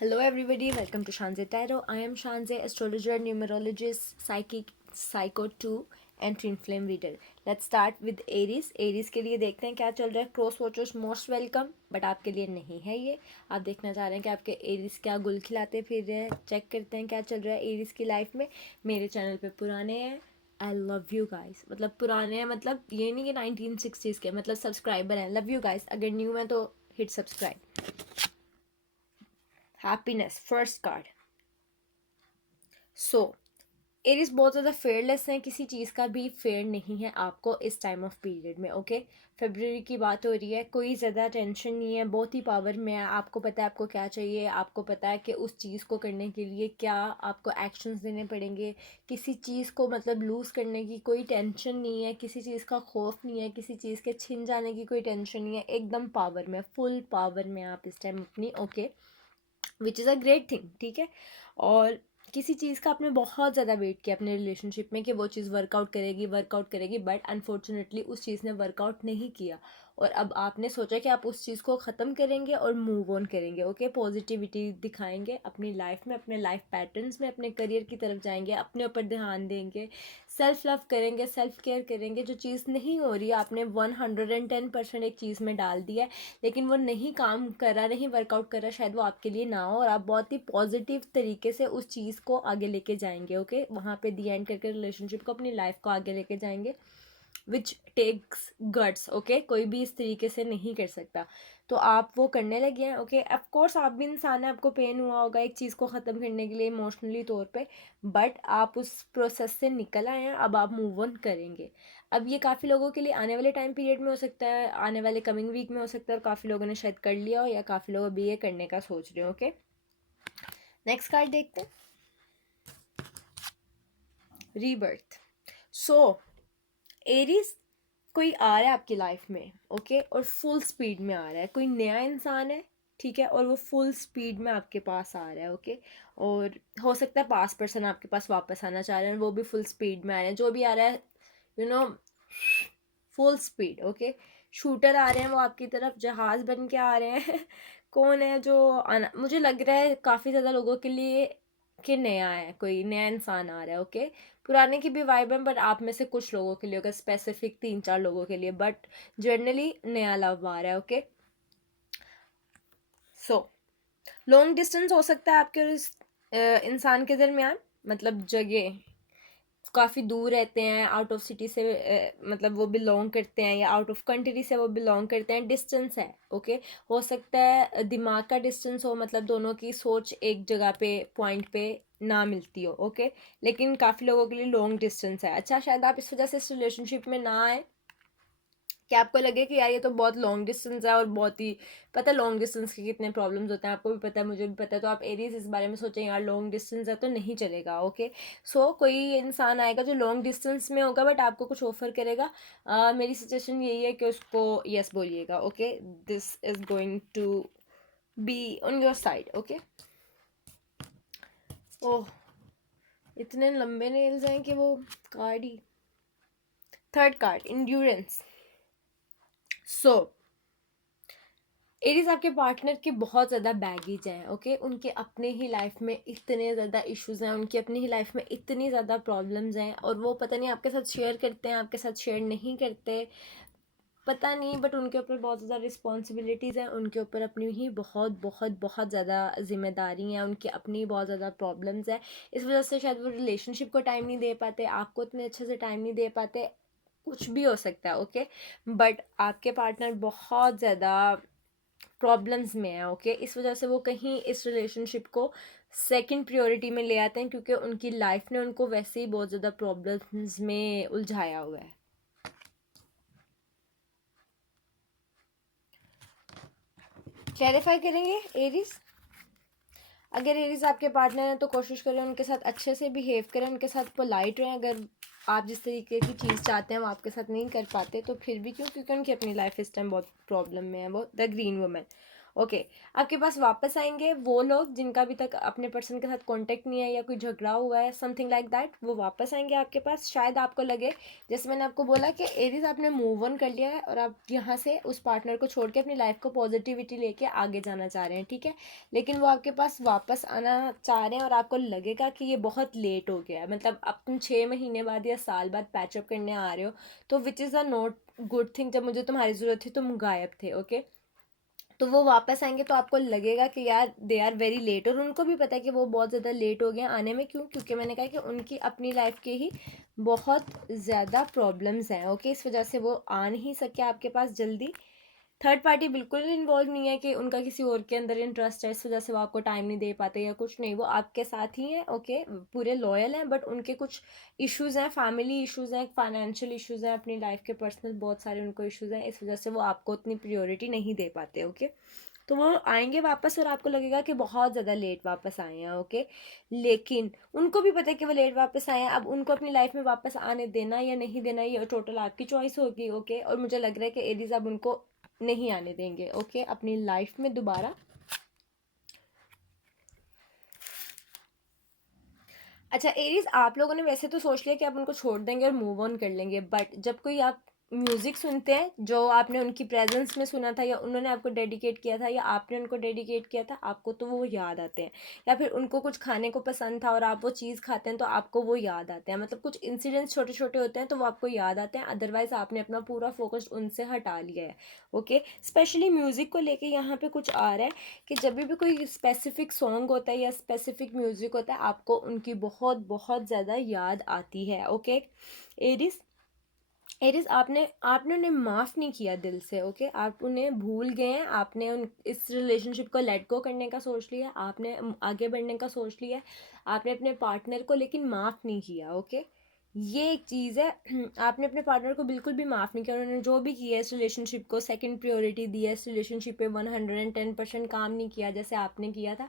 Hello, everybody. Welcome to Shanze Tarot. I am Shanze, astrologer, numerologist, psychic, psycho 2, and twin flame reader. Let's start with Aries. Aries के लिए देखते हैं क्या चल रहा है. Cross watchers most welcome, but आपके लिए नहीं है ये. आप देखना चाह रहे हैं कि आपके एरीज क्या गुल खिलाते फिर रहे हैं. चेक करते हैं क्या चल रहा है एरीज की लाइफ में. मेरे चैनल पे पुराने हैं, आई लव यू गाइस. मतलब पुराने हैं, मतलब ये नहीं कि 1960s के, मतलब सब्सक्राइबर हैं. Love you guys. अगर न्यू है तो hit subscribe. Happiness first card. So Aries बहुत ज़्यादा फेयरलेस हैं. किसी चीज़ का भी फेयर नहीं है आपको इस टाइम ऑफ पीरियड में. ओके, फेब्रुअरी की बात हो रही है. कोई ज़्यादा टेंशन नहीं है, बहुत ही पावर में है. आपको पता है आपको क्या चाहिए, आपको पता है कि उस चीज़ को करने के लिए क्या आपको एक्शंस देने पड़ेंगे. किसी चीज़ को मतलब लूज़ करने की कोई टेंशन नहीं है, किसी चीज़ का खौफ नहीं है, किसी चीज़ के छिन जाने की कोई टेंशन नहीं है. एकदम पावर में, फुल पावर में आप इस टाइम अपनी. Okay, which is a great thing. ठीक है. और किसी चीज़ का आपने बहुत ज़्यादा वेट किया अपने रिलेशनशिप में कि वो चीज़ वर्कआउट करेगी, बट अनफॉर्चुनेटली उस चीज़ ने वर्कआउट नहीं किया. और अब आपने सोचा कि आप उस चीज़ को ख़त्म करेंगे और मूव ऑन करेंगे. ओके, पॉजिटिविटी दिखाएंगे अपनी लाइफ में, अपने लाइफ पैटर्न्स में, अपने करियर की तरफ जाएंगे, अपने ऊपर ध्यान देंगे, सेल्फ लव करेंगे, सेल्फ केयर करेंगे. जो चीज़ नहीं हो रही है, आपने 110% एक चीज़ में डाल दिया है, लेकिन वो नहीं काम कर रहा, नहीं वर्कआउट कर रहा, शायद वो आपके लिए ना हो, और आप बहुत ही पॉजिटिव तरीके से उस चीज़ को आगे लेके जाएंगे. ओके, वहाँ पे दी एंड करके रिलेशनशिप को, अपनी लाइफ को आगे लेके जाएंगे, विच टेक्स गट्स. ओके, कोई भी इस तरीके से नहीं कर सकता, तो आप वो करने लगे हैं. ओके, ऑफ कोर्स आप भी इंसान हैं, आपको पेन हुआ होगा एक चीज़ को ख़त्म करने के लिए इमोशनली तौर पे, बट आप उस प्रोसेस से निकल आए हैं. अब आप मूव ऑन करेंगे. अब ये काफ़ी लोगों के लिए आने वाले टाइम पीरियड में हो सकता है, आने वाले कमिंग वीक में हो सकता है, और काफ़ी लोगों ने शायद कर लिया हो, या काफ़ी लोग अभी ये करने का सोच रहे हो. ओके, नेक्स्ट कार्ड देखते हैं. रीबर्थ. सो एरीज, कोई आ रहा है आपकी लाइफ में. ओके, और फुल स्पीड में आ रहा है. कोई नया इंसान है, ठीक है, और वो फुल स्पीड में आपके पास आ रहा है. ओके, और हो सकता है पास पर्सन आपके पास वापस आना चाह रहे हैं, वो भी फुल स्पीड में आ रहे हैं. जो भी आ रहा है, you know, full speed. Okay, shooter आ रहे हैं वो आपकी तरफ, जहाज बन के आ रहे हैं. कौन है जो आना, मुझे लग रहा है काफ़ी ज़्यादा लोगों के लिए कि नया है, कोई नया इंसान आ रहा है. ओके, पुराने की भी वाइब है, बट आप में से कुछ लोगों के लिए होगा, स्पेसिफिक 3-4 लोगों के लिए, बट जनरली नया लव आ रहा है. ओके, सो लॉन्ग डिस्टेंस हो सकता है आपके और इस इंसान के दरमियान. मतलब जगह काफ़ी दूर रहते हैं, आउट ऑफ सिटी से मतलब वो बिलोंग करते हैं, या आउट ऑफ कंट्री से वो बिलोंग करते हैं. डिस्टेंस है. ओके, हो सकता है दिमाग का डिस्टेंस हो, मतलब दोनों की सोच एक जगह पे पॉइंट पे ना मिलती हो. ओके, लेकिन काफ़ी लोगों के लिए लॉन्ग डिस्टेंस है. अच्छा, शायद आप इस वजह से इस रिलेशनशिप में ना आए कि आपको लगे कि यार ये तो बहुत लॉन्ग डिस्टेंस है, और बहुत ही पता है लॉन्ग डिस्टेंस के कितने प्रॉब्लम्स होते हैं, आपको भी पता है, मुझे भी पता है. तो आप एरीज इस बारे में सोचें यार लॉन्ग डिस्टेंस है तो नहीं चलेगा. ओके, सो कोई इंसान आएगा जो लॉन्ग डिस्टेंस में होगा, बट आपको कुछ ऑफर करेगा. मेरी सजेशन यही है कि उसको यस बोलिएगा. Okay, this is going to be on your side. Okay, oh, इतने लंबे नेल्स हैं कि वो कार्ड ही. Third card, endurance. So Aries आपके पार्टनर के बहुत ज़्यादा बैगेज हैं. ओके, उनके अपने ही लाइफ में इतने ज़्यादा इश्यूज हैं, उनकी अपनी ही लाइफ में इतनी ज़्यादा प्रॉब्लम्स हैं, और वो पता नहीं आपके साथ शेयर करते हैं, आपके साथ शेयर नहीं करते, पता नहीं, बट उनके ऊपर बहुत ज़्यादा रिस्पॉन्सिबिलिटीज़ हैं, उनके ऊपर अपनी ही बहुत बहुत बहुत ज़्यादा जिम्मेदारी हैं, उनकी अपनी बहुत ज़्यादा प्रॉब्लम्स हैं. इस वजह से शायद वो रिलेशनशिप को टाइम नहीं दे पाते, आपको इतने अच्छे से टाइम नहीं दे पाते, कुछ भी हो सकता है. ओके, बट आपके पार्टनर बहुत ज़्यादा प्रॉब्लम्स में है. ओके, इस वजह से वो कहीं इस रिलेशनशिप को सेकंड प्रायोरिटी में ले आते हैं, क्योंकि उनकी लाइफ ने उनको वैसे ही बहुत ज़्यादा प्रॉब्लम्स में उलझाया हुआ है. क्लैरिफाई करेंगे एरीज. अगर एरीज आपके पार्टनर हैं तो कोशिश करें उनके साथ अच्छे से बिहेव करें, उनके साथ पोलाइट रहें. अगर आप जिस तरीके की चीज़ चाहते हैं वो आपके साथ नहीं कर पाते, तो फिर भी क्यों, क्योंकि उनकी अपनी लाइफ इस टाइम बहुत प्रॉब्लम में है. वो द ग्रीन वुमेन. ओके आपके पास वापस आएंगे वो लोग जिनका अभी तक अपने पर्सन के साथ कांटेक्ट नहीं है या कोई झगड़ा हुआ है, समथिंग लाइक दैट, वो वापस आएंगे आपके पास। शायद आपको लगे, जैसे मैंने आपको बोला कि एरीज आपने मूव ऑन कर लिया है और आप यहाँ से उस पार्टनर को छोड़ के अपनी लाइफ को पॉजिटिविटी लेके आगे जाना चाह रहे हैं, ठीक है। लेकिन वो आपके पास वापस आना चाह रहे हैं और आपको लगेगा कि ये बहुत लेट हो गया है, मतलब अब तुम 6 महीने बाद या साल बाद पैचअप करने आ रहे हो, तो विच is a not good thing. जब मुझे तुम्हारी ज़रूरत थी तुम गायब थे, ओके। तो वो वापस आएंगे तो आपको लगेगा कि यार दे आर वेरी लेट, और उनको भी पता है कि वो बहुत ज़्यादा लेट हो गए आने में। क्यों? क्योंकि मैंने कहा कि उनकी अपनी लाइफ के ही बहुत ज़्यादा प्रॉब्लम्स हैं, ओके। इस वजह से वो आ नहीं सके आपके पास जल्दी। थर्ड पार्टी बिल्कुल इन्वॉल्व नहीं है कि उनका किसी और के अंदर इंटरेस्ट है, इस वजह से वो आपको टाइम नहीं दे पाते या कुछ नहीं, वो आपके साथ ही हैं, ओके। पूरे लॉयल हैं, बट उनके कुछ इश्यूज़ हैं, फैमिली इश्यूज़ हैं, फाइनेंशियल इश्यूज़ हैं, अपनी लाइफ के पर्सनल बहुत सारे उनको इश्यूज़ हैं, इस वजह से वो आपको उतनी प्रियोरिटी नहीं दे पाते, ओके। तो वो आएंगे वापस और आपको लगेगा कि बहुत ज़्यादा लेट वापस आए हैं, ओके। लेकिन उनको भी पता है कि वो लेट वापस आए हैं। अब उनको अपनी लाइफ में वापस आने देना या नहीं देना ये टोटल आपकी चॉइस होगी, ओके। और मुझे लग रहा है कि एरीज अब उनको नहीं आने देंगे, ओके, अपनी लाइफ में दोबारा। अच्छा एरीज, आप लोगों ने वैसे तो सोच लिया कि आप उनको छोड़ देंगे और मूव ऑन कर लेंगे, बट जब कोई आप म्यूजिक सुनते हैं जो आपने उनकी प्रेजेंस में सुना था या उन्होंने आपको डेडिकेट किया था या आपने उनको डेडिकेट किया था, आपको तो वो याद आते हैं। या फिर उनको कुछ खाने को पसंद था और आप वो चीज़ खाते हैं तो आपको वो याद आते हैं। मतलब कुछ इंसिडेंट्स छोटे छोटे होते हैं तो वो आपको याद आते हैं, अदरवाइज आपने अपना पूरा फोकस उनसे हटा लिया है, ओके। स्पेशली म्यूज़िक को लेके यहाँ पे कुछ आ रहा है कि जब भी कोई स्पेसिफिक सॉन्ग होता है या स्पेसिफिक म्यूज़िक होता है, आपको उनकी बहुत बहुत ज़्यादा याद आती है, ओके। एरिस, एरिस आपने आपने उन्हें माफ़ नहीं किया दिल से, ओके। आप उन्हें भूल गए हैं, आपने उन इस रिलेशनशिप को लेट गो करने का सोच लिया, आपने आगे बढ़ने का सोच लिया है, आपने अपने पार्टनर को लेकिन माफ़ नहीं किया, ओके। ये एक चीज़ है आपने अपने पार्टनर को बिल्कुल भी माफ़ नहीं किया। उन्होंने जो भी किया है इस रिलेशनशिप को सेकंड प्रायोरिटी दी है, इस रिलेशनशिप पे 110% काम नहीं किया जैसे आपने किया था,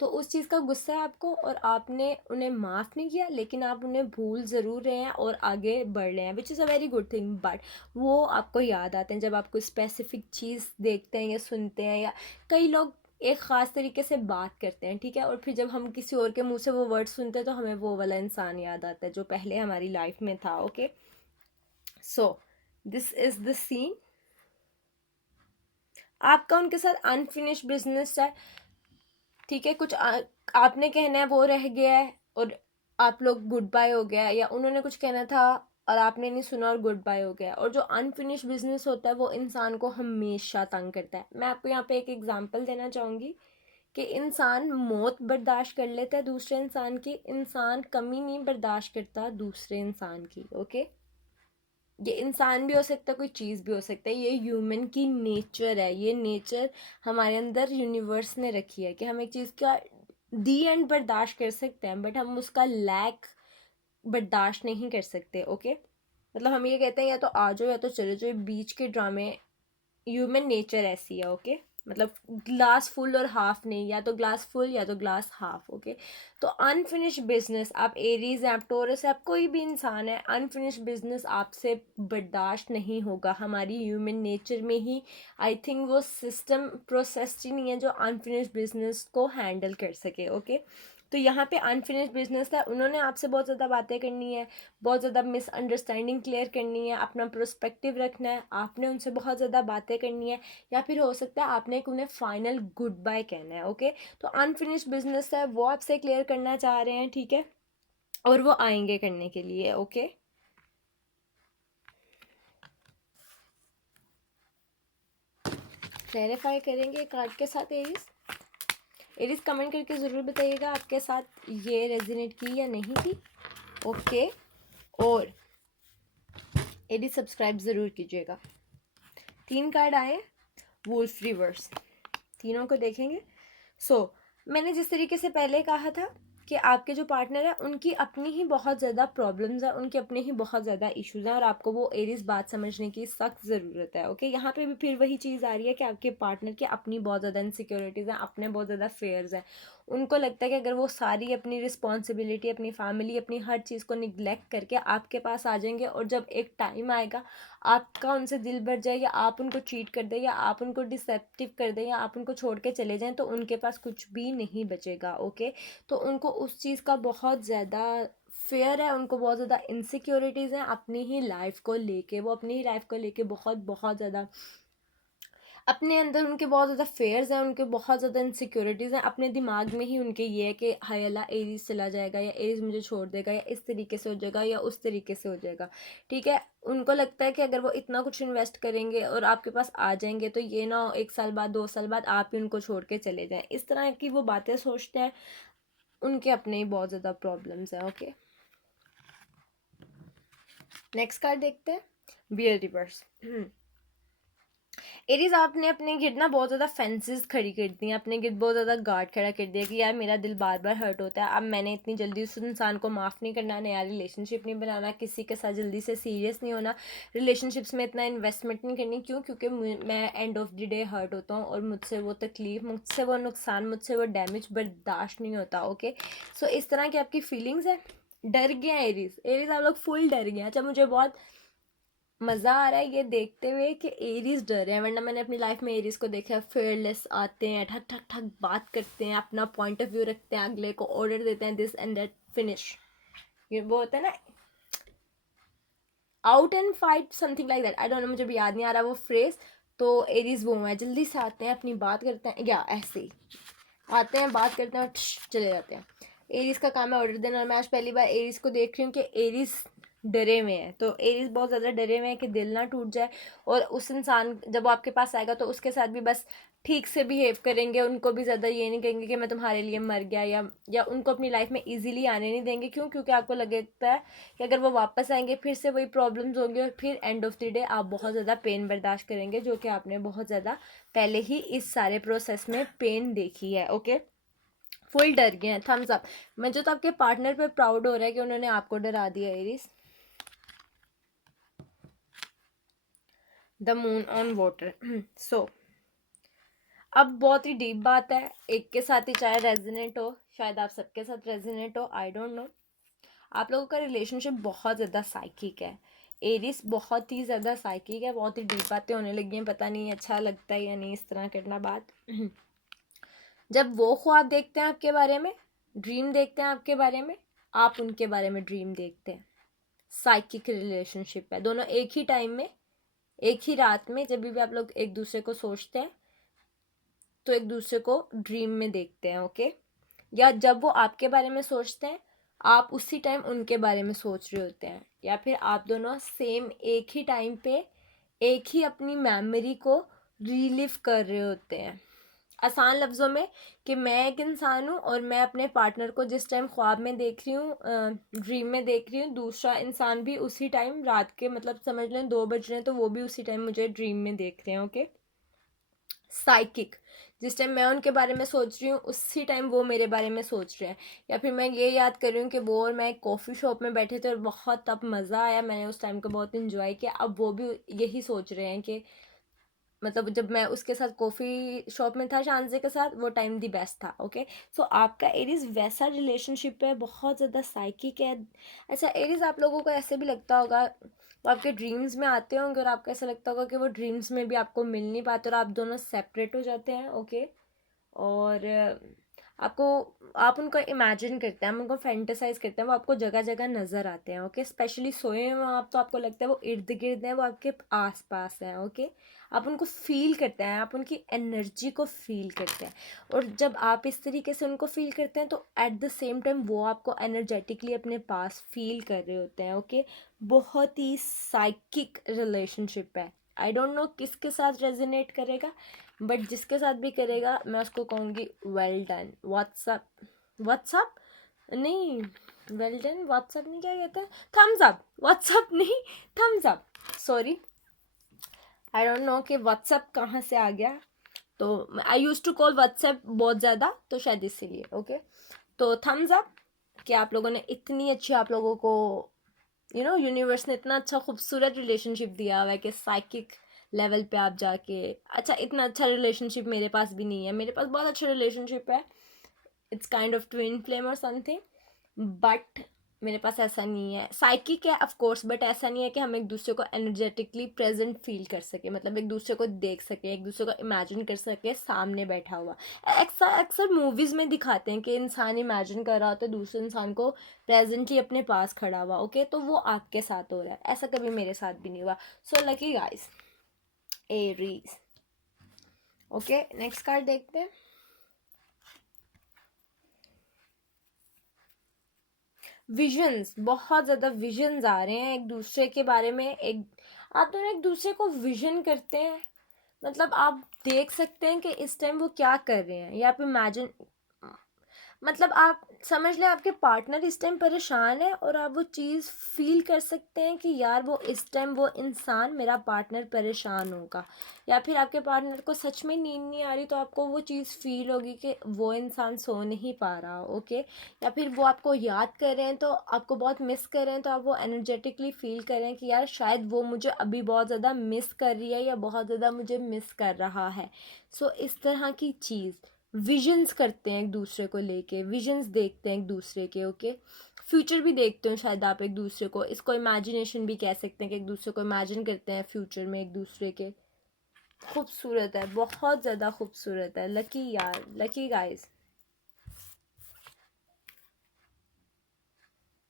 तो उस चीज़ का गुस्सा है आपको और आपने उन्हें माफ़ नहीं किया, लेकिन आप उन्हें भूल ज़रूर रहे हैं और आगे बढ़ रहे हैं, विच is a very good thing. But वो आपको याद आते हैं जब आप कोई स्पेसिफिक चीज़ देखते हैं या सुनते हैं, या कई लोग एक ख़ास तरीके से बात करते हैं, ठीक है, और फिर जब हम किसी और के मुंह से वो वर्ड सुनते हैं तो हमें वो वाला इंसान याद आता है जो पहले हमारी लाइफ में था, okay. So this is the scene. आपका उनके साथ अनफिनिश बिजनेस है, ठीक है। कुछ आपने कहना है वो रह गया है और आप लोग गुड बाय हो गया है, या उन्होंने कुछ कहना था और आपने नहीं सुना और गुड बाय हो गया। और जो अनफिनिश बिजनेस होता है वो इंसान को हमेशा तंग करता है। मैं आपको यहाँ पे एक एग्जांपल देना चाहूँगी कि इंसान मौत बर्दाश्त कर लेता है दूसरे इंसान की, इंसान कमी नहीं बर्दाश्त करता दूसरे इंसान की, ओके। ये इंसान भी हो सकता है, कोई चीज़ भी हो सकता है, ये ह्यूमन की नेचर है, ये नेचर हमारे अंदर यूनिवर्स ने रखी है कि हम एक चीज़ का दी एंड बर्दाश्त कर सकते हैं, बट हम उसका लैक बर्दाश्त नहीं कर सकते, ओके। मतलब हम ये कहते हैं या तो आ जाओ या तो चले जाओ, बीच के ड्रामे, ह्यूमन नेचर ऐसी है, ओके। मतलब ग्लास फुल और हाफ नहीं, या तो ग्लास फुल या तो ग्लास हाफ, ओके। तो अनफिनिश बिजनेस, आप एरीज हैं, आप टोरस है, आप कोई भी इंसान है, अनफिनिश बिजनेस आपसे बर्दाश्त नहीं होगा। हमारी ह्यूमन नेचर में ही आई थिंक वो सिस्टम प्रोसेस्ड ही नहीं है जो अनफिनिश बिजनेस को हैंडल कर सके, ओके। तो यहाँ पे अनफिनिश बिजनेस है, उन्होंने आपसे बहुत ज़्यादा बातें करनी है, बहुत ज़्यादा मिसअंडरस्टैंडिंग क्लियर करनी है, अपना प्रोस्पेक्टिव रखना है, आपने उनसे बहुत ज़्यादा बातें करनी है, या फिर हो सकता है आपने एक उन्हें फाइनल गुड बाय कहना है, ओके। तो अनफिनिश बिजनेस है वो आपसे क्लियर करना चाह रहे हैं, ठीक है, और वो आएंगे करने के लिए, ओके। क्लैरिफाई करेंगे कार्ड के साथ एरीज। एरीज कमेंट करके ज़रूर बताइएगा आपके साथ ये रेजोनेट की या नहीं की, ओके। और एरीज सब्सक्राइब ज़रूर कीजिएगा। 3 कार्ड आए, वुल्फ रिवर्स, तीनों को देखेंगे। मैंने जिस तरीके से पहले कहा था कि आपके जो पार्टनर है उनकी अपनी ही बहुत ज़्यादा प्रॉब्लम्स है, उनके अपने ही बहुत ज़्यादा इश्यूज हैं और आपको वो एरीज बात समझने की सख्त ज़रूरत है, ओके। यहाँ पे भी फिर वही चीज़ आ रही है कि आपके पार्टनर की अपनी बहुत ज़्यादा इनसिक्योरिटीज़ हैं, अपने बहुत ज़्यादा फेयर्स हैं, उनको लगता है कि अगर वो सारी अपनी रिस्पॉन्सिबिलिटी, अपनी फैमिली, अपनी हर चीज़ को निगलेक्ट करके आपके पास आ जाएंगे, और जब एक टाइम आएगा आपका उनसे दिल भर जाए, या आप उनको चीट कर दें, या आप उनको डिसेप्टिव कर दें, या आप उनको छोड़ के चले जाएं, तो उनके पास कुछ भी नहीं बचेगा। ओके, तो उनको उस चीज़ का बहुत ज़्यादा फेयर है, उनको बहुत ज़्यादा इनसिक्योरिटीज़ हैं अपनी ही लाइफ को लेके, वो अपनी ही लाइफ को लेके बहुत बहुत ज़्यादा अपने अंदर उनके बहुत ज़्यादा फेयर्स हैं, उनके बहुत ज़्यादा इनसिक्योरिटीज़ हैं अपने दिमाग में ही। उनके ये है कि हाय अल्लाह एरीज चला जाएगा, या एरीज मुझे छोड़ देगा, या इस तरीके से हो जाएगा, या उस तरीके से हो जाएगा। ठीक है, उनको लगता है कि अगर वो इतना कुछ इन्वेस्ट करेंगे और आपके पास आ जाएंगे, तो ये ना हो 1 साल बाद 2 साल बाद आप ही उनको छोड़ के चले जाएं। इस तरह की वो बातें सोचते हैं, उनके अपने ही बहुत ज़्यादा प्रॉब्लम्स हैं। ओके, नेक्स्ट कार्ड देखते हैं, बियर रिवर्स। एरीज, आपने अपने गिर्द ना बहुत ज़्यादा फेंसेस खड़ी कर दी हैं, अपने गिर्द बहुत ज़्यादा गार्ड खड़ा कर दिया कि यार मेरा दिल बार बार हर्ट होता है, अब मैंने इतनी जल्दी उस इंसान को माफ़ नहीं करना, नया रिलेशनशिप नहीं बनाना, किसी के साथ जल्दी से सीरियस नहीं होना, रिलेशनशिप्स में इतना इन्वेस्टमेंट नहीं करनी। क्यों? क्योंकि मैं end of the day hurt होता हूँ, और मुझसे वो तकलीफ़, मुझसे वो नुकसान, मुझसे वो डैमेज बर्दाश्त नहीं होता। ओके, सो इस तरह की आपकी फीलिंग्स है, डर गए हैं एरीज। एरीज आप लोग फुल डर गए हैं। अच्छा, मुझे बहुत मज़ा आ रहा है ये देखते हुए कि एरीज डर रहे हैं, वरना मैंने अपनी लाइफ में एरीज को देखा है फेयरलेस आते हैं, ठक ठक ठक बात करते हैं, अपना पॉइंट ऑफ व्यू रखते हैं, अगले को ऑर्डर देते हैं, दिस एंड दैट, फिनिश। ये वो होता है ना, out and fight, something like that, I don't no, मुझे भी याद नहीं आ रहा वो फ्रेज। तो एरीज वो है, जल्दी से आते हैं, अपनी बात करते हैं, या ऐसे ही आते हैं, बात करते हैं और चले जाते हैं। एरीज का काम है ऑर्डर देना, और मैं आज पहली बार एरीज को देख रही हूँ कि एरीज डरे हुए हैं। तो एरीज बहुत ज़्यादा डरे हुए हैं कि दिल ना टूट जाए, और उस इंसान जब वो आपके पास आएगा तो उसके साथ भी बस ठीक से बिहेव करेंगे, उनको भी ज़्यादा ये नहीं कहेंगे कि मैं तुम्हारे लिए मर गया, या उनको अपनी लाइफ में इजीली आने नहीं देंगे। क्यों? क्योंकि आपको लगता है कि अगर वो वापस आएंगे फिर से वही प्रॉब्लम्स होंगे, और फिर एंड ऑफ द डे आप बहुत ज़्यादा पेन बर्दाश्त करेंगे, जो कि आपने बहुत ज़्यादा पहले ही इस सारे प्रोसेस में पेन देखी है। ओके, फुल डर गए हैं, थम्स अप। मुझे तो आपके पार्टनर पे प्राउड हो रहा है कि उन्होंने आपको डरा दिया Aries. The moon on water. So अब बहुत ही डीप बात है, एक के साथ ही चाहे रेजोनेट हो, शायद आप सबके साथ रेजोनेट हो, आई डोंट नो। आप लोगों का रिलेशनशिप बहुत ज़्यादा साइकिक है, एरिस बहुत ही ज़्यादा साइकिक है, बहुत ही डीप बातें होने लगी हैं, पता नहीं अच्छा लगता है या नहीं इस तरह करना बात। जब वो ख्वाब देखते हैं आपके बारे में, ड्रीम देखते हैं आपके बारे में, आप उनके बारे में ड्रीम देखते हैं। साइकिक रिलेशनशिप है, दोनों एक ही टाइम में, एक ही रात में, जब भी आप लोग एक दूसरे को सोचते हैं तो एक दूसरे को ड्रीम में देखते हैं। ओके, या जब वो आपके बारे में सोचते हैं आप उसी टाइम उनके बारे में सोच रहे होते हैं, या फिर आप दोनों सेम एक ही टाइम पे एक ही अपनी मेमोरी को रीलिव कर रहे होते हैं। आसान लफ्ज़ों में कि मैं एक इंसान हूँ और मैं अपने पार्टनर को जिस टाइम ख्वाब में देख रही हूँ, ड्रीम में देख रही हूँ, दूसरा इंसान भी उसी टाइम रात के, मतलब समझ लें 2 बज रहे हैं, तो वो भी उसी टाइम मुझे ड्रीम में देख रहे हैं। ओके, साइकिक, जिस टाइम मैं उनके बारे में सोच रही हूँ उसी टाइम वो मेरे बारे में सोच रहे हैं। या फिर मैं ये याद कर रही हूँ कि वो और मैं एक कॉफ़ी शॉप में बैठे थे और बहुत तब मज़ा आया, मैंने उस टाइम को बहुत इन्जॉय किया, अब वो भी यही सोच रहे हैं कि मतलब जब मैं उसके साथ कॉफ़ी शॉप में था शानजे के साथ, वो टाइम दी बेस्ट था। ओके, सो आपका एरीज वैसा रिलेशनशिप है, बहुत ज़्यादा साइकिक है। अच्छा, एरीज आप लोगों को ऐसे भी लगता होगा, वो आपके ड्रीम्स में आते होंगे और आपको ऐसा लगता होगा कि वो ड्रीम्स में भी आपको मिल नहीं पाते और आप दोनों सेपरेट हो जाते हैं। ओके, और आपको, आप उनको इमेजिन करते हैं, हम उनको फैंटेसाइज करते हैं, वो आपको जगह जगह नज़र आते हैं। ओके, स्पेशली सोए हुए आप तो आपको लगता है वो इर्द गिर्द हैं, वो आपके आस पास हैं। ओके, आप उनको फील करते हैं, आप उनकी एनर्जी को फील करते हैं, और जब आप इस तरीके से उनको फील करते हैं तो एट द सेम टाइम वो आपको एनर्जेटिकली अपने पास फील कर रहे होते हैं। ओके, बहुत ही साइकिक रिलेशनशिप है। आई डोंट नो किसके साथ रेजोनेट करेगा, बट जिसके साथ भी करेगा मैं उसको कहूँगी वेल डन। व्हाट्सअप, व्हाट्सअप नहीं, वेल डन व्हाट्सअप नहीं, क्या कहते हैं, थम्स अप, व्हाट्सअप नहीं, thumbs up, sorry, I don't know कि व्हाट्सअप कहाँ से आ गया, तो I use to call WhatsApp बहुत ज़्यादा, तो शायद इसीलिए। ओके, तो थम्स अप कि आप लोगों ने इतनी अच्छी, आप लोगों को यूनिवर्स ने इतना अच्छा खूबसूरत रिलेशनशिप दिया हुआ है कि साइकिक लेवल पे आप जाके, अच्छा इतना अच्छा रिलेशनशिप मेरे पास भी नहीं है, मेरे पास बहुत अच्छा रिलेशनशिप है, it's kind of twin flame और समथिंग, बट मेरे पास ऐसा नहीं है। साइकिक है ऑफ कोर्स, बट ऐसा नहीं है कि हम एक दूसरे को एनर्जेटिकली प्रेजेंट फील कर सके, मतलब एक दूसरे को देख सके, एक दूसरे को इमेजिन कर सके सामने बैठा हुआ। अक्सर अक्सर मूवीज़ में दिखाते हैं कि इंसान इमेजिन कर रहा होता है दूसरे इंसान को प्रेजेंटली अपने पास खड़ा हुआ, ओके, तो वो आपके साथ हो रहा है, ऐसा कभी मेरे साथ भी नहीं हुआ। So lucky guys, Aries. Okay, next card देखते हैं। विजन्स, बहुत ज़्यादा विजन्स आ रहे हैं एक दूसरे के बारे में। एक आप दोनों एक दूसरे को विजन करते हैं, मतलब आप देख सकते हैं कि इस टाइम वो क्या कर रहे हैं, या आप इमेजिन, मतलब आप समझ लें आपके पार्टनर इस टाइम परेशान है और आप वो चीज़ फील कर सकते हैं कि यार वो इस टाइम वो इंसान मेरा पार्टनर परेशान होगा, या फिर आपके पार्टनर को सच में नींद नहीं आ रही तो आपको वो चीज़ फील होगी कि वो इंसान सो नहीं पा रहा, ओके, या फिर वो आपको याद कर रहे हैं तो आपको बहुत मिस कर रहे हैं, तो आप वो एनर्जेटिकली फील कर रहे हैं कि यार शायद वो मुझे अभी बहुत ज़्यादा मिस कर रही है या बहुत ज़्यादा मुझे मिस कर रहा है। सो इस तरह की चीज़, विजन्स करते हैं एक दूसरे को लेके, विजन्स देखते हैं एक दूसरे के, ओके, फ्यूचर भी देखते हो शायद आप एक दूसरे को, इसको इमेजिनेशन भी कह सकते हैं कि एक दूसरे को इमेजिन करते हैं फ्यूचर में एक दूसरे के। खूबसूरत है, बहुत ज़्यादा खूबसूरत है। लकी यार, lucky guys.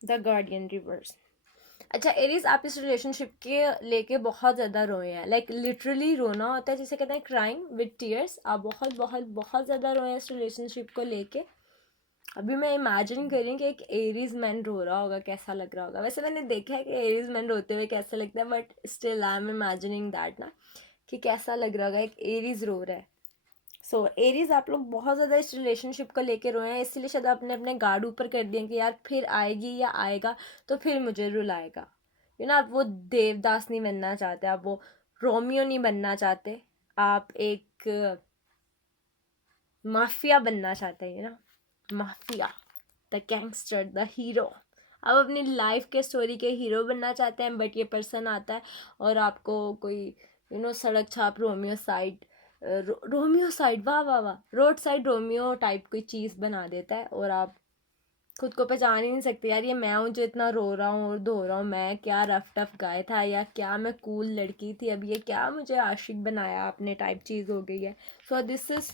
The guardian reverse. अच्छा एरीज, आप इस रिलेशनशिप के लेके बहुत ज़्यादा रोए हैं, लाइक लिटरली रोना होता है जिसे कहते हैं क्राइंग विद टीयर्स। आप बहुत बहुत बहुत ज़्यादा रोए हैं इस रिलेशनशिप को लेके। अभी मैं इमेजिन कर रही हूँ कि एक एरीज मैन रो रहा होगा, कैसा लग रहा होगा। वैसे मैंने देखा है कि एरीज मैन रोते हुए कैसा लगता है, but still I am imagining that ना, कि कैसा लग रहा होगा एक एरीज रो रहा है। सो एरीज, आप लोग बहुत ज़्यादा इस रिलेशनशिप को लेके रोए हैं, इसलिए शायद आपने अपने गार्ड ऊपर कर दिए कि यार फिर आएगी या आएगा तो फिर मुझे रुलाएगा। यू नो, आप वो देवदास नहीं बनना चाहते, आप वो रोमियो नहीं बनना चाहते, आप एक माफिया बनना चाहते हैं, you know, mafia, the gangster, the hero. आप अपनी लाइफ के स्टोरी के हीरो बनना चाहते हैं, बट ये पर्सन आता है और आपको कोई सड़क छाप रोमियो साइड, रोमियो साइड, वाह वाह वाह, रोड साइड रोमियो टाइप कोई चीज़ बना देता है और आप खुद को पहचान ही नहीं सकते, यार ये मैं हूँ जो इतना रो रहा हूँ और धो रहा हूँ, मैं क्या रफ टफ गाय था, या क्या मैं कूल लड़की थी, अब ये क्या मुझे आशिक बनाया आपने टाइप चीज़ हो गई है। सो दिस इज़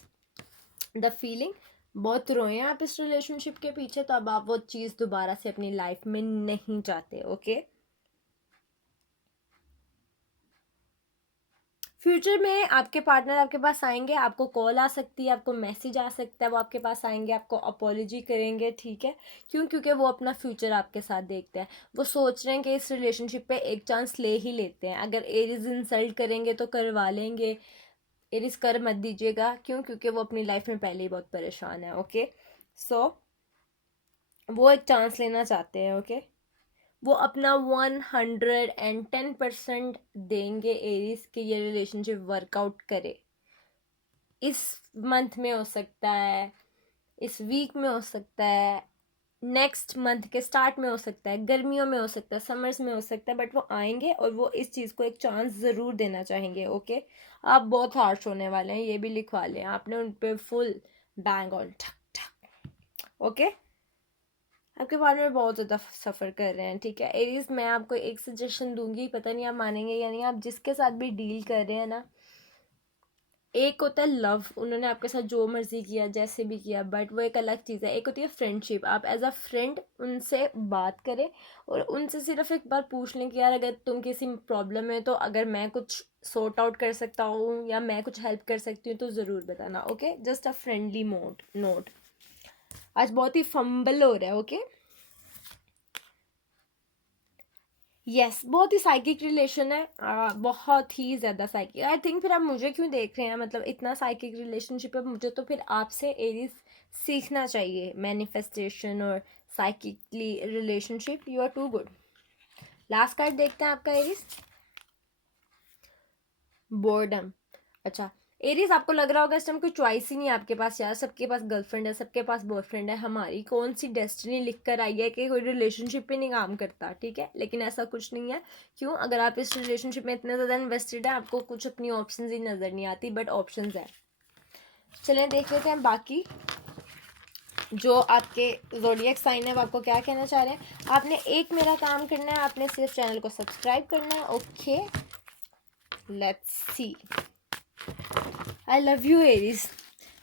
द फीलिंग। बहुत रोए हैं आप इस रिलेशनशिप के पीछे, तो अब आप वो चीज़ दोबारा से अपनी लाइफ में नहीं चाहते, ओके। फ्यूचर में आपके पार्टनर आपके पास आएंगे, आपको कॉल आ सकती है, आपको मैसेज आ सकता है, वो आपके पास आएंगे, आपको अपॉलोजी करेंगे, ठीक है। क्यों? क्योंकि वो अपना फ्यूचर आपके साथ देखते हैं, वो सोच रहे हैं कि इस रिलेशनशिप पे एक चांस ले ही लेते हैं, अगर एरिज इंसल्ट करेंगे तो करवा लेंगे, एरिज कर मत दीजिएगा। क्यों? क्योंकि वो अपनी लाइफ में पहले ही बहुत परेशान है, ओके। सो वो एक चांस लेना चाहते हैं, ओके। वो अपना 110% देंगे एरीज के ये रिलेशनशिप वर्कआउट करे। इस मंथ में हो सकता है, इस वीक में हो सकता है, नेक्स्ट मंथ के स्टार्ट में हो सकता है, गर्मियों में हो सकता है, समर्स में हो सकता है, बट वो आएंगे और वो इस चीज़ को एक चांस ज़रूर देना चाहेंगे, ओके। आप बहुत हार्श होने वाले हैं, ये भी लिखवा लें आपने उन पर फुल बैंग ऑन ठक ठक, ओके। आपके पार्टनर बहुत ज़्यादा सफ़र कर रहे हैं, ठीक है। एरीज, मैं आपको एक सजेशन दूंगी, पता नहीं आप मानेंगे या नहीं। आप जिसके साथ भी डील कर रहे हैं ना, एक होता है लव, उन्होंने आपके साथ जो मर्जी किया जैसे भी किया, बट वो एक अलग चीज़ है। एक होती है फ्रेंडशिप, आप एज अ फ्रेंड उनसे बात करें और उनसे सिर्फ एक बार पूछ लें कि यार अगर तुम किसी प्रॉब्लम में, तो अगर मैं कुछ सॉर्ट आउट कर सकता हूँ या मैं कुछ हेल्प कर सकती हूँ तो ज़रूर बताना, okay. Just a friendly mode note. आज बहुत ही फंबल हो रहा है, ओके। यस, बहुत ही साइकिक रिलेशन है, बहुत ही ज़्यादा साइकिक, आई थिंक। फिर आप मुझे क्यों देख रहे हैं, मतलब इतना साइकिक रिलेशनशिप है मुझे, तो फिर आपसे एरीज सीखना चाहिए मैनिफेस्टेशन और psychically relationship. You are too good. Last card देखते हैं आपका एरीज, बोर्डम। अच्छा एरीज, आपको लग रहा होगा इस टाइम कोई चॉइस ही नहीं है आपके पास, यार सबके पास गर्लफ्रेंड है, सबके पास बॉयफ्रेंड है, हमारी कौन सी डेस्टिनी लिख कर आई है कि कोई रिलेशनशिप पे नहीं काम करता, ठीक है। लेकिन ऐसा कुछ नहीं है। क्यों? अगर आप इस रिलेशनशिप में इतने ज़्यादा इन्वेस्टेड है, आपको कुछ अपनी ऑप्शंस ही नज़र नहीं आती, बट ऑप्शंस है। चलें देख लेते हैं बाकी जो आपके ज़ोडिएक साइन है वो आपको क्या कहना चाह रहे हैं। आपने एक मेरा काम करना है, आपने सिर्फ चैनल को सब्सक्राइब करना है। Okay, let's see. I love you Aries.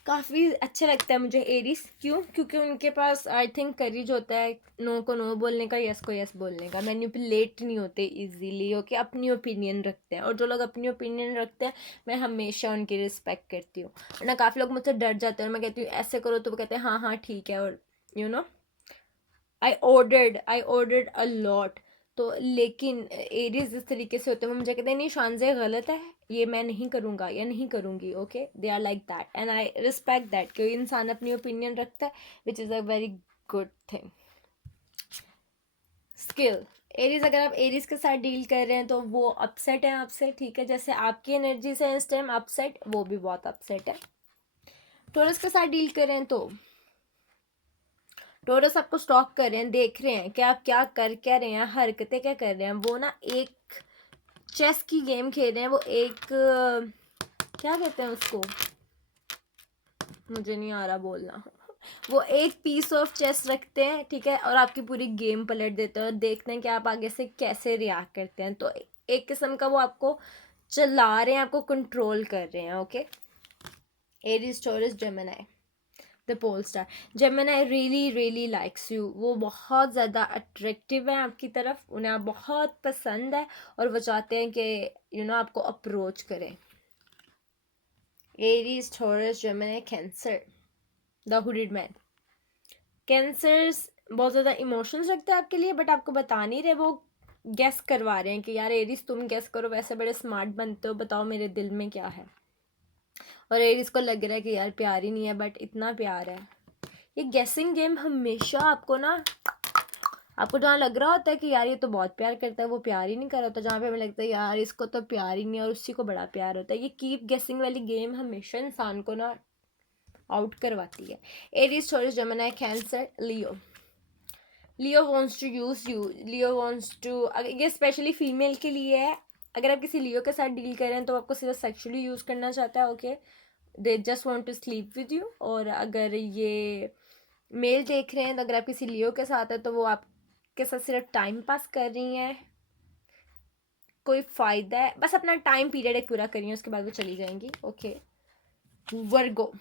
काफ़ी अच्छा लगता है मुझे एरीज। क्यों? क्योंकि उनके पास आई थिंक करेज होता है नो को नो बोलने का, यस को यस बोलने का। मैनिपुलेट नहीं होते इजीली। ओके, अपनी ओपिनियन रखते हैं, और जो लोग अपनी ओपिनियन रखते हैं मैं हमेशा उनकी रिस्पेक्ट करती हूँ। वरना काफ़ी लोग मुझसे डर जाते हैं और मैं कहती हूँ ऐसे करो तो वो कहते हैं हाँ हाँ ठीक है, और you know I ordered a lot. तो लेकिन एरीज इस तरीके से होते हैं, वो मुझे कहते हैं नहीं शानज़े गलत है, ये मैं नहीं करूँगा या नहीं करूँगी। Okay, they are like that and I respect that कि इंसान अपनी ओपिनियन रखता है, which is a very good thing. Skill. Aries, अगर आप एरीज के साथ डील कर रहे हैं तो वो अपसेट है आपसे, ठीक है, जैसे आपकी एनर्जी से इस टाइम अपसेट, वो भी बहुत अपसेट है। टोरस के साथ डील कर रहे हैं तो टोरस आपको स्टॉक कर रहे हैं, देख रहे हैं कि आप क्या कर क्या रहे हैं, हरकतें क्या कर रहे हैं। वो ना एक चेस की गेम खेल रहे हैं, वो एक क्या कहते हैं उसको, मुझे नहीं आ रहा बोलना। वो एक पीस ऑफ चेस रखते हैं, ठीक है, और आपकी पूरी गेम पलट देते हैं और देखते हैं कि आप आगे से कैसे रिएक्ट करते हैं। तो एक किस्म का वो आपको चला रहे हैं, आपको कंट्रोल कर रहे हैं। Okay, Aries, Taurus, Gemini, the pole star. Gemini really really likes you. वो बहुत ज़्यादा अट्रैक्टिव है आपकी तरफ, उन्हें आप बहुत पसंद है और वो चाहते हैं कि आपको अप्रोच करें। Aries, Taurus, Gemini, cancer, the hooded man. Cancers बहुत ज़्यादा इमोशंस रखते हैं आपके लिए, बट आपको बता नहीं रहे, वो गेस करवा रहे हैं कि यार एरीज तुम गेस करो, वैसे बड़े स्मार्ट बनते हो, बताओ मेरे दिल में क्या है। और एरीज को लग रहा है कि यार प्यार ही नहीं है, बट इतना प्यार है। ये गेसिंग गेम हमेशा आपको जहाँ लग रहा होता है कि यार ये तो बहुत प्यार करता है, वो प्यार ही नहीं कर रहा होता, जहाँ पे हमें लगता है यार इसको तो प्यार ही नहीं है और उसी को बड़ा प्यार होता है, ये कीप गेसिंग वाली गेम हमेशा इंसान को ना आउट करवाती है। Aries, Taurus, Gemini, Cancer, Leo. Leo wants to use you. Leo wants to, ये स्पेशली फीमेल के लिए है। अगर आप किसी लियो के साथ डील कर रहे हैं तो आपको सिर्फ सेक्सुअली यूज़ करना चाहता है। Okay, they just want to sleep with you. और अगर ये मेल देख रहे हैं तो अगर आप किसी लियो के साथ है तो वो आपके साथ सिर्फ टाइम पास कर रही हैं, कोई फ़ायदा है, बस अपना टाइम पीरियड एक पूरा कर रही हैं, उसके बाद वो चली जाएंगी। Okay, Virgo.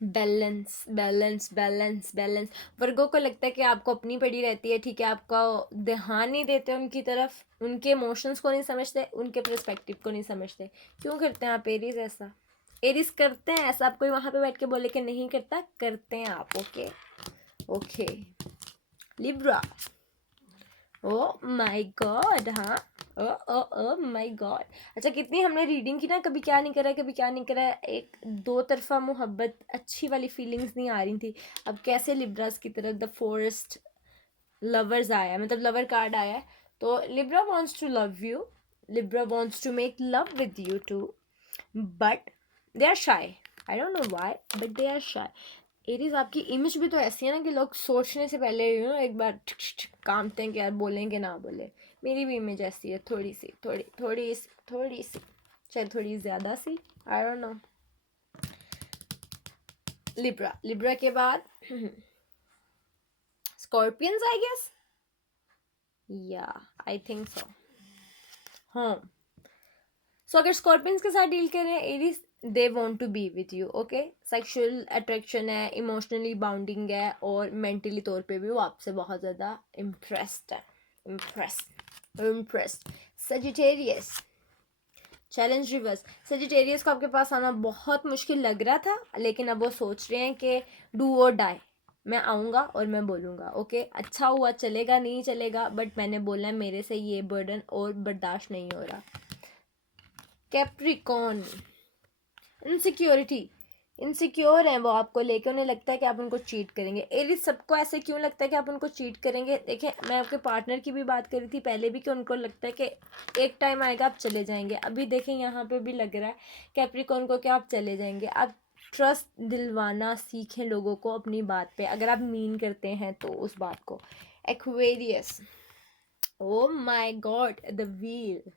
Balance balance balance balance. वर्गों को लगता है कि आपको अपनी पड़ी रहती है, ठीक है, आपका ध्यान नहीं देते उनकी तरफ, उनके इमोशंस को नहीं समझते, उनके पर्सपेक्टिव को नहीं समझते। क्यों करते हैं आप एरीज ऐसा? एरीज करते हैं ऐसा, आप कोई वहाँ पे बैठ के बोले कि नहीं करता, करते हैं आप। Okay okay. Libra. Oh my God, हाँ, ओ ओ ओ माय गॉड। अच्छा, कितनी हमने रीडिंग की ना, कभी क्या नहीं करा, कभी क्या नहीं करा, एक दो तरफा मोहब्बत, अच्छी वाली फीलिंग्स नहीं आ रही थी। अब कैसे लिब्रास की तरफ द फॉरेस्ट लवर्स आया, मतलब लवर कार्ड आया है। तो Libra wants to love you, Libra wants to make love with you too, but they are shy. I don't know why, but they are shy. Aries, आपकी image भी तो ऐसी है ना कि लोग सोचने से पहले एक बार कामते हैं कि यार बोलेंगे ना बोले। मेरी भी इमेज ऐसी है, थोड़ी सी, थोड़ी सी, शायद थोड़ी ज़्यादा सी, I don't know. Libra, Libra के बाद स्कॉर्पियंस आई गेस, या आई थिंक सो। हाँ, सो अगर स्कॉर्पियंस के साथ डील कर रहे हैं Aries, they want to be with you. Okay, sexual attraction है, इमोशनली बाउंडिंग है, और मेंटली तौर पे भी वो आपसे बहुत ज़्यादा इम्प्रेस्ड है। Impressed. Sagittarius, challenge reverse. Sagittarius को आपके पास आना बहुत मुश्किल लग रहा था, लेकिन अब वो सोच रहे हैं कि डू और डाई, मैं आऊँगा और मैं बोलूँगा। ओके, अच्छा हुआ, चलेगा नहीं चलेगा, बट मैंने बोला है, मेरे से ये बर्डन और बर्दाश्त नहीं हो रहा। कैप्रिकॉर्न, इनसिक्योरिटी, इनसिक्योर हैं वो आपको लेके, उन्हें लगता है कि आप उनको चीट करेंगे। एरीज, सबको ऐसे क्यों लगता है कि आप उनको चीट करेंगे? देखें, मैं आपके पार्टनर की भी बात करी थी पहले भी कि उनको लगता है कि एक टाइम आएगा आप चले जाएंगे। अभी देखें यहाँ पे भी लग रहा है कैप्रिकॉर्न को कि आप चले जाएंगे। आप ट्रस्ट दिलवाना सीखें लोगों को अपनी बात पे, अगर आप मीन करते हैं तो उस बात को। Aquarius, oh my God, the wheel.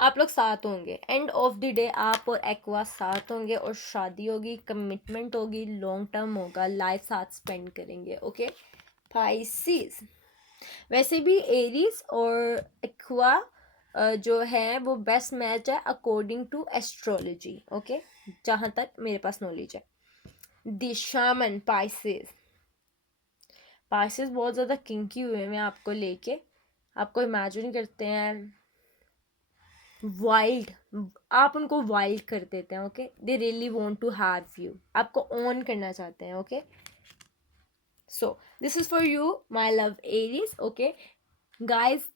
आप लोग साथ होंगे, एंड ऑफ द डे आप और एक्वा साथ होंगे और शादी होगी, कमिटमेंट होगी, लॉन्ग टर्म होगा, लाइफ साथ स्पेंड करेंगे। ओके पाइसिस, वैसे भी एरीज और एक्वा जो है वो बेस्ट मैच है अकॉर्डिंग टू एस्ट्रोलॉजी। ओके जहाँ तक मेरे पास नॉलेज है। दिशामन पाइसिस, पाइसिस बहुत ज़्यादा किंकी हुए हैं आपको लेके, आपको इमेजिन करते हैं वाइल्ड, आप उनको वाइल्ड कर देते हैं। Okay they really want to have you, आपको ऑन करना चाहते हैं। Okay so this is for you my love Aries. Okay guys